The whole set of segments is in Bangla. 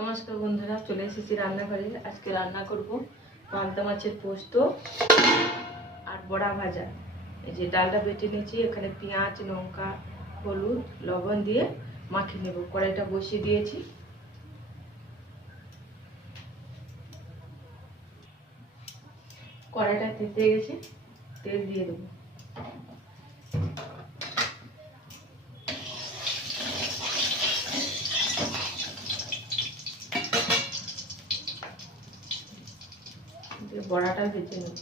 নমস্কার বন্ধুরা, চলে এসেছি রান্নাঘরে। আজকে রান্না করব পান্তা মাছের পোস্ত আর বড়া ভাজা। এই যে ডালটা বেটে নিয়েছি, এখানে পেঁয়াজ, লঙ্কা, হলুদ, লবণ দিয়ে মাখিয়ে নেব। কড়াইটা বসিয়ে দিয়েছি। কড়াইটা তেতে গেছে, তেল দিয়ে দেবো দিয়ে বড়াটা ভেজে নেব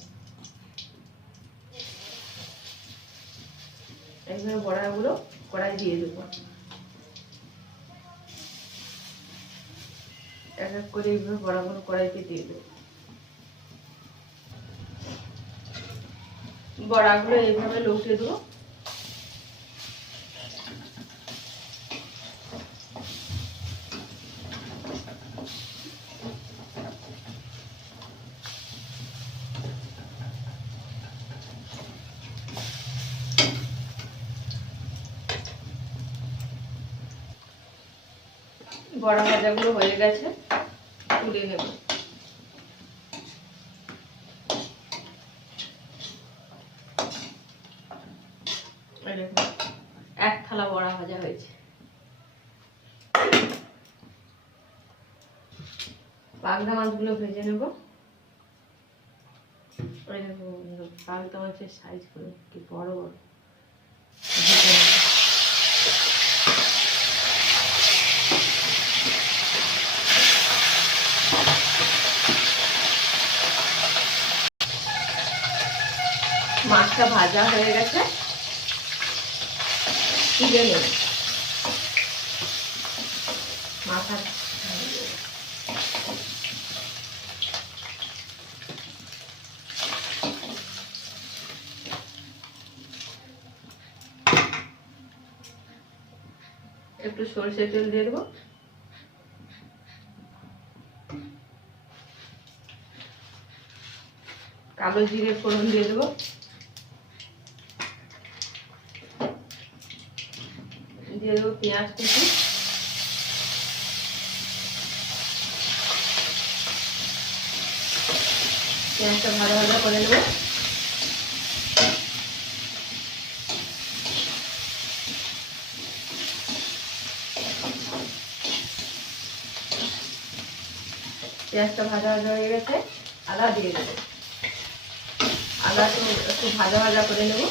এইভাবে বড়াগুলো কড়াই দিয়ে দেবো। এক এক করে এইভাবে বড়াগুলো কড়াইতে দিয়ে দেবো। বড়াগুলো এইভাবে লৌটে দেবো। বড়া ভাজাগুলো হয়ে গেছে, তুলে নেব। এক থালা বড়া ভাজা হয়েছে। পাগদা মাছগুলো ভেজে নেব। পাগদা মাছের সাইজ করে কি বড় বড় ভেজে নেব। মাছটা ভাজা হয়ে গেছে। তুলে নেব। মাথা একটু সরষে তেল দিয়ে দেবো। কালো জিরে ফোড়ন দিয়ে দেবো। দিয়ে দেবো পেঁয়াজ কুচি। পেঁয়াজটা ভালো ভালো করে নেব। পেঁয়াজটা ভাজা ভাজা হয়ে গেছে, আদা দিয়ে দেবো। আদা একটু ভাজা ভাজা করে নেব।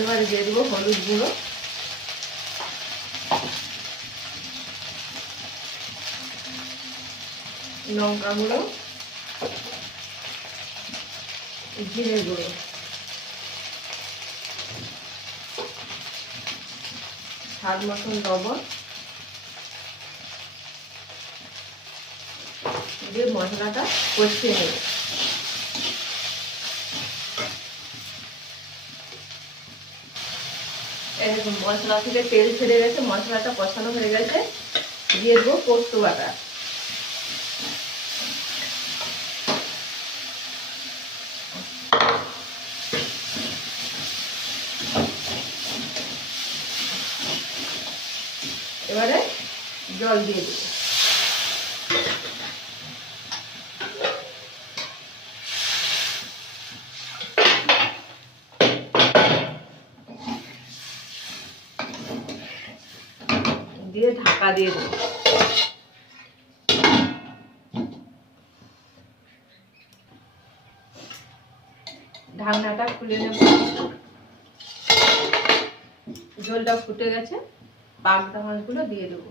এবারে দিয়ে দেবো হলুদ গুঁড়ো। লঙ্কা গুঁড়ো। জিরে গুঁড়ো। স্বাদ মতন লবণ। দিয়ে মশলাটা কষিয়ে নেব। মশলা থেকে তেল ছেড়ে গেছে, মশলাটা কষানো হয়ে গেছে। দিয়ে দেবো পোস্ত বাটা। এবারে জল দিয়ে দেবো। দিয়ে ঢাকা দিয়ে দেবো। ঢাকনাটা খুলে নেব। ঝোলটা ফুটে গেছে পাক মাছগুলো দিয়ে দেবো।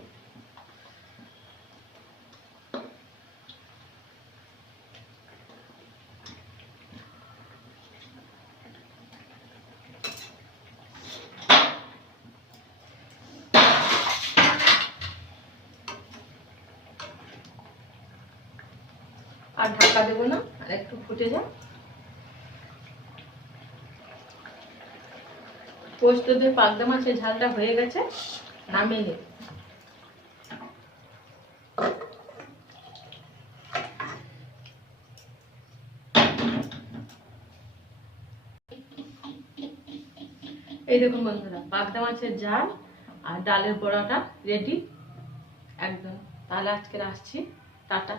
আর ঢাকা দেবো না, আর একটু ফুটে যাও পোস্ত দিয়ে পাকদা মাছের ঝালটা হয়ে গেছে, নামিয়ে নেব এই দেখুন বন্ধুরা পাকদা মাছের জাল আর ডালের বড়াটা রেডি একদম, তাহলে আজকে আসছি, টাটা।